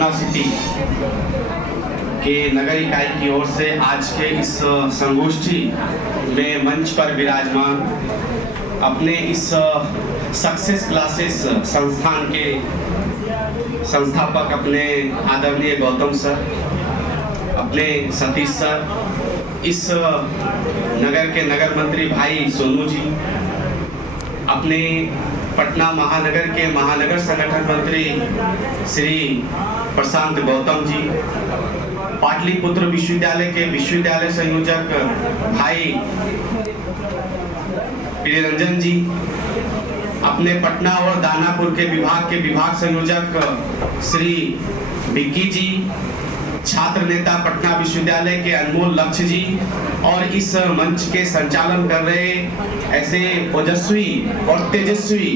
Patna city के नगर इकाई की ओर से आज के इस संगोष्ठी में मंच पर विराजमान अपने इस सक्सेस क्लासेस संस्थान के संस्थापक अपने आदरणीय गौतम सर, अपने सतीश सर, इस नगर के नगर मंत्री भाई सोनू जी, अपने पटना महानगर के महानगर संगठन मंत्री श्री प्रशांत गौतम जी, पाटलिपुत्र विश्वविद्यालय के विश्वविद्यालय संयोजक भाई प्रियरंजन जी, अपने पटना और दानापुर के विभाग संयोजक श्री विक्की जी, छात्र नेता पटना विश्वविद्यालय के अनमोल लक्ष्य जी, और इस मंच के संचालन कर रहे ऐसे ओजस्वी और तेजस्वी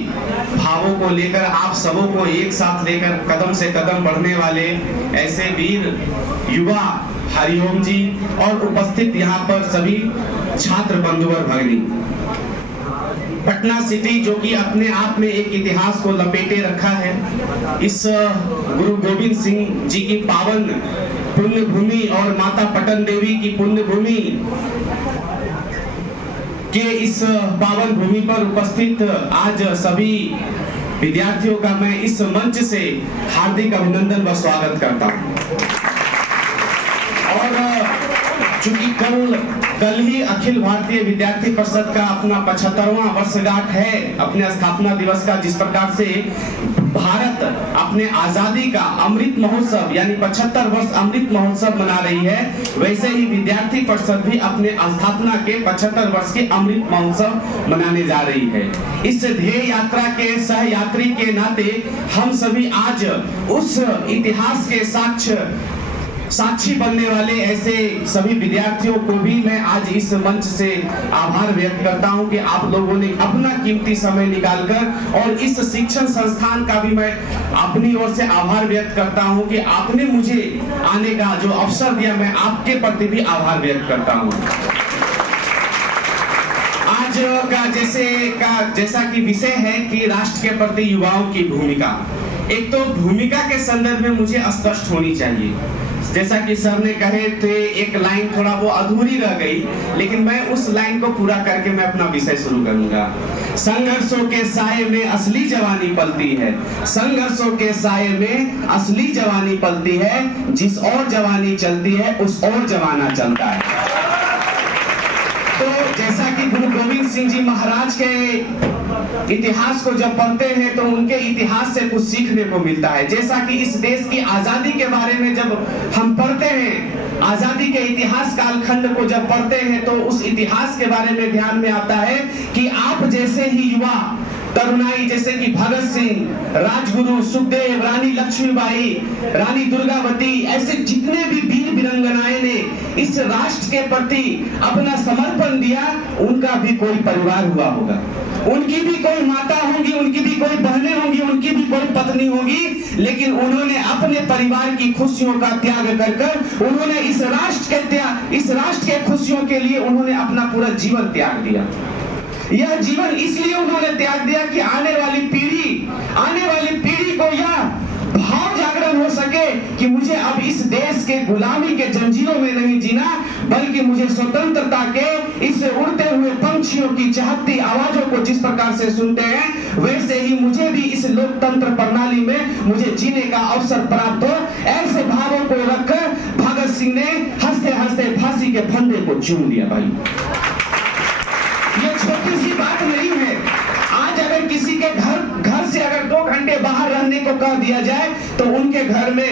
भावों को लेकर आप सबों को एक साथ लेकर कदम से कदम बढ़ने वाले ऐसे वीर युवा हरिओम जी, और उपस्थित यहाँ पर सभी छात्र बंधुवर भगिनी। पटना सिटी जो कि अपने आप में एक इतिहास को लपेटे रखा है, इस गुरु गोविंद सिंह जी की पावन पुण्य भूमि और माता पटन देवी की पुण्य भूमि के इस पावन भूमि पर उपस्थित आज सभी विद्यार्थियों का मैं इस मंच से हार्दिक अभिनंदन व स्वागत करता हूं। और चूंकि कल ही अखिल भारतीय विद्यार्थी परिषद का अपना 75वां वर्षगांठ है, अपने स्थापना दिवस का, जिस प्रकार से भारत अपने आजादी का अमृत महोत्सव यानी 75 वर्ष अमृत महोत्सव मना रही है, वैसे ही विद्यार्थी परिषद भी अपने स्थापना के 75 वर्ष के अमृत महोत्सव मनाने जा रही है। इस ध्येय यात्रा के सह यात्री के नाते हम सभी आज उस इतिहास के साक्षी बनने वाले ऐसे सभी विद्यार्थियों को भी मैं आज इस मंच से आभार व्यक्त करता हूं कि आप लोगों ने अपना कीमती समय निकालकर, और इस शिक्षण संस्थान का भी मैं अपनी ओर से आभार व्यक्त करता हूं कि आपने मुझे आने का जो अवसर दिया, मैं आपके प्रति भी आभार व्यक्त करता हूं। आज का जैसा कि विषय है कि राष्ट्र के प्रति युवाओं की भूमिका, एक तो भूमिका के संदर्भ में मुझे स्पष्ट होनी चाहिए। जैसा कि सर ने कहे थे, एक लाइन थोड़ा वो अधूरी रह गई, लेकिन मैं उस लाइन को पूरा करके मैं अपना विषय शुरू करूंगा। संघर्षों के साये में असली जवानी पलती है, संघर्षों के साये में असली जवानी पलती है, जिस और जवानी चलती है उस और जमाना चलता है। तो जैसा कि गुरु गोविंद सिंह जी महाराज के इतिहास को जब पढ़ते हैं तो उनके इतिहास से कुछ सीखने को मिलता है। जैसा कि इस देश की आजादी के बारे में जब हम पढ़ते हैं, आजादी के इतिहास कालखंड को जब पढ़ते हैं तो उस इतिहास के बारे में ध्यान में आता है कि आप जैसे ही युवा तरुणाई, जैसे कि भगत सिंह, राजगुरु, सुखदेव, रानी लक्ष्मीबाई, रानी दुर्गावती, ऐसे जितने भी वीर वीरांगनाएं ने इस राष्ट्र के प्रति अपना समर्पण दिया, उनका भी कोई परिवार हुआ होगा, उनकी भी कोई माता होंगी, उनकी भी कोई बहनें होंगी, उनकी भी कोई पत्नी होगी, लेकिन उन्होंने अपने परिवार की खुशियों का त्याग कर उन्होंने इस राष्ट्र के खुशियों के लिए उन्होंने अपना पूरा जीवन त्याग दिया। यह जीवन इसलिए उन्होंने त्याग दिया कि आने वाली पीढ़ी को यह भाव जागरण हो सके कि मुझे अब इस देश के गुलामी के जंजीरों में नहीं जीना, बल्कि मुझे स्वतंत्रता के इस उड़ते हुए पंछियों की चहकती आवाजों को जिस प्रकार से सुनते हैं, वैसे ही मुझे भी इस लोकतंत्र प्रणाली में मुझे जीने का अवसर प्राप्त हो। ऐसे भावों को रखकर भगत सिंह ने हंसते हंसते फांसी के फंदे को चूम लिया। भाई, ये छोटी सी बात नहीं है। आज अगर किसी के घर से अगर 2 घंटे बाहर रहने को कह दिया जाए तो उनके घर में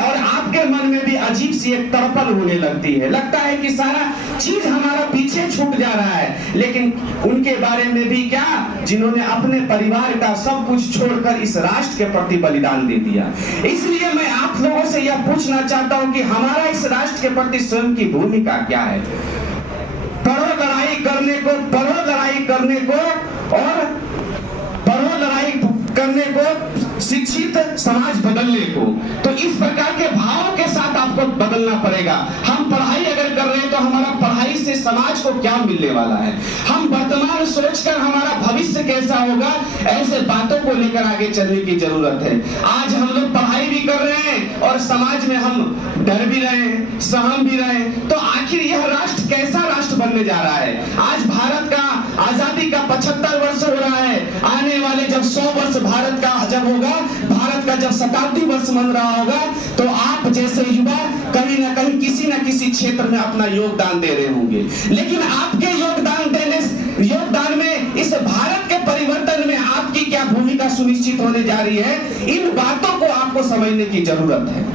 और आपके मन में भी अजीब सी एक तड़पन होने लगती है। लगता है कि सारा चीज हमारा पीछे छूट जा रहा है। लेकिन उनके बारे में भी क्या, जिन्होंने अपने परिवार का सब कुछ छोड़कर इस राष्ट्र के प्रति बलिदान दे दिया। इसलिए मैं आप लोगों से यह पूछना चाहता हूं कि हमारा इस राष्ट्र के प्रति स्वयं की भूमिका क्या है। पढ़ो लड़ाई करने को शिक्षित समाज बदलने को, तो इस प्रकार के भाव के साथ आपको बदलना पड़ेगा। हम पढ़ाई अगर कर रहे हैं तो हमारा पढ़ाई से समाज को क्या मिलने वाला है, हम वर्तमान सोचकर हमारा भविष्य कैसा होगा, ऐसे बातों को लेकर आगे चलने की जरूरत है। आज हम लोग पढ़ाई भी कर रहे हैं और समाज में हम डर भी रहे हैं, सहम भी रहे हैं, तो आखिर यह राष्ट्र कैसा राष्ट्र बनने जा रहा है। आज भारत का आजादी का 75 वर्ष हो रहा है, आने वाले जब 100 वर्ष भारत का जब होगा, भारत का जब शताब्दी वर्ष मन रहा होगा, तो आप जैसे युवा कहीं ना कहीं किसी न किसी क्षेत्र में अपना योगदान दे रहे होंगे। लेकिन आपके योगदान में इस भारत के परिवर्तन में आपकी क्या भूमिका सुनिश्चित होने जा रही है, इन बातों को आपको समझने की जरूरत है।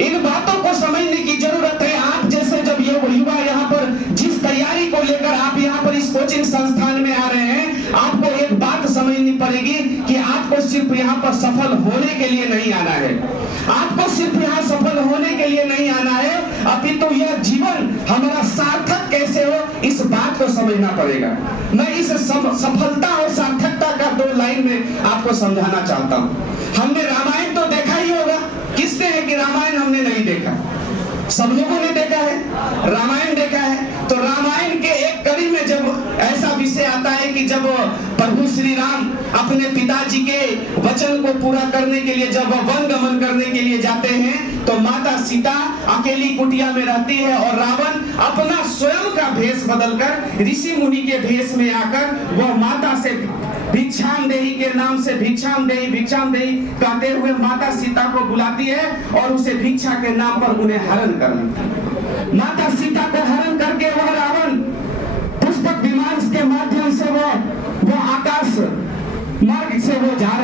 इन बातों को समझने की जरूरत है। आप जैसे जब युवा यहाँ पर जिस तैयारी को लेकर आप यहाँ पर इस कोचिंग संस्थान में आ रहे हैं, आपको एक बात समझनी पड़ेगी कि आपको सिर्फ यहाँ पर सफल होने के लिए नहीं आना है, आपको सिर्फ यहाँ सफल होने के लिए नहीं आना है, अपितु यह जीवन हमारा सार्थक कैसे हो, इस बात को समझना पड़ेगा। मैं इस सफलता और सार्थकता का 2 लाइन में आपको समझाना चाहता हूँ। हमने रामायण तो देखा ही होगा, किसने है कि रामायण हमने नहीं देखा, सब लोगों ने देखा है, रामायण देखा है। तो रामायण के एक कड़ी में जब ऐसा विषय आता है कि जब प्रभु श्री राम अपने पिताजी के वचन को पूरा करने के लिए जब वन गमन करने के लिए जाते हैं, तो माता सीता अकेली कुटिया में रहती है और रावण अपना स्वयं का भेष बदलकर ऋषि मुनि के भेष में आकर वह माता से भिक्षाम देही के नाम से भिक्षाम देही कहते हुए माता सीता को बुलाती है और उसे भिक्षा के नाम पर उन्हें हरण कर लेती है। माता सीता को हरण करके वह रावण पुष्पक विमान के माध्यम से वो आकाश मार्ग से वो जा